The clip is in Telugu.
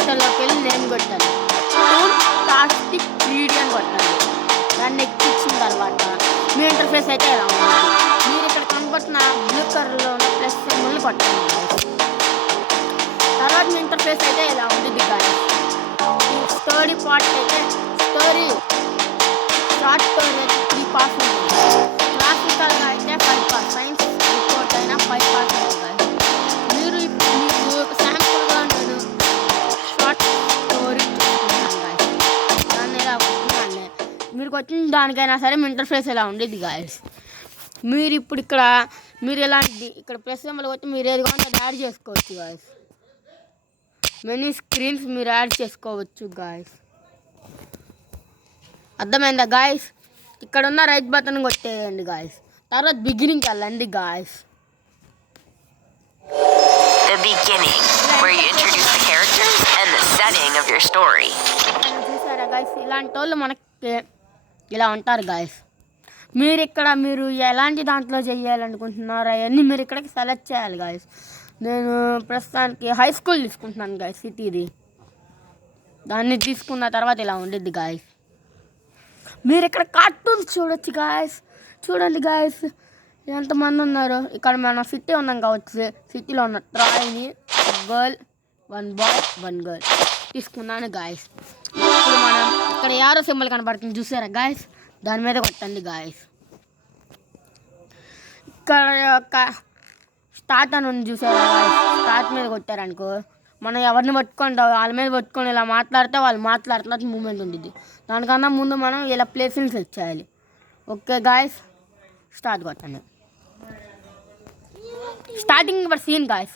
స్టోర్లోకి వెళ్ళి నేను కొట్టాను టూల్ ప్లాస్టిక్ 3D అని కొట్టాను. దాన్ని ఎక్కించిన తర్వాత మీ ఇంటర్ఫేస్ అయితే ఎలా ఉంటుంది. మీరు ఇక్కడ కనబడుతున్న బ్లూ కలర్లో ఉన్న ప్లస్ సింబల్ని కొట్టాను గాయస్. తర్వాత మీ ఇంటర్ఫేస్ అయితే ఎలా ఉంటుంది గాయస్. స్టోరీ పార్ట్ అయితే స్టోరీ షార్ట్ స్టోరీ అయితే 3 పార్ట్స్ ఉంటుంది. క్లాసికల్గా అయితే 5 పార్ట్స్, సైన్స్ రిపోర్ట్ అయినా 5 పార్ట్స్ ఉంటుంది. మీరు మీకు శాంపుల్గా నేను షార్ట్ స్టోరీ చూసుకుంటాను గాయస్. దాన్ని ఎలా కొట్టినాను, మీరు కొట్టిన దానికైనా సరే మీ ఇంటర్ఫేస్ ఎలా ఉండేది గాయస్. మీరు ఇప్పుడు ఇక్కడ మీరు ఎలాంటి ఇక్కడ ప్లస్ సింబల్ కొట్టి మీరు ఏది కావాలంటే అది యాడ్ చేసుకోవచ్చు గాయస్. మెనీ స్క్రీన్స్ మీరు యాడ్ చేసుకోవచ్చు గాయస్. అర్థమైందా గాయస్. ఇక్కడ ఉన్న రైట్ బటన్ కొట్టేయండి గాయస్. తర్వాత బిగినింగ్కి వెళ్ళండి guys. The beginning, where you introduce the characters and the setting of your story. చూసారా గాయస్, ఇలాంటి వాళ్ళు మనకి ఇలా ఉంటారు గాయస్. మీరు ఎలాంటి దాంట్లో చేయాలనుకుంటున్నారో అవన్నీ మీరు ఇక్కడికి సెలెక్ట్ చేయాలి గాయస్. నేను ప్రస్తుతానికి హై స్కూల్ తీసుకుంటున్నాను గాయస్, సిటీది. దాన్ని తీసుకున్న తర్వాత ఇలా ఉండిద్ది గాయస్. మీరు ఇక్కడ కార్టూన్స్ చూడొచ్చు గాయస్. చూడండి గాయస్ ఎంతమంది ఉన్నారు. ఇక్కడ మనం సిటీ ఉన్నాం కావచ్చు. సిటీలో ఉన్న ట్రాయ్ని గర్ల్ 1 బాయ్ 1 గర్ల్ తీసుకున్నాను గాయస్. ఇప్పుడు మనం ఇక్కడ యారో సింబల్ కనబడుతుంది చూసారా గాయస్, దాని మీద కొట్టండి గాయస్. ఇక్కడ ఒక స్టార్ట్ అని ఉంది చూసారా గాయస్, స్టార్ట్ మీద కొట్టారనుకో మనం ఎవరిని పట్టుకుంటాం వాళ్ళ మీద పట్టుకొని ఇలా మాట్లాడితే వాళ్ళు మాట్లాడుతున్నట్టు మూమెంట్ ఉంటుంది. దానికన్నా ముందు మనం ఇలా ప్లేస్ని సెట్ చేయాలి. ఓకే గాయస్, స్టార్ట్ కొట్టండి. Starting for scene guys.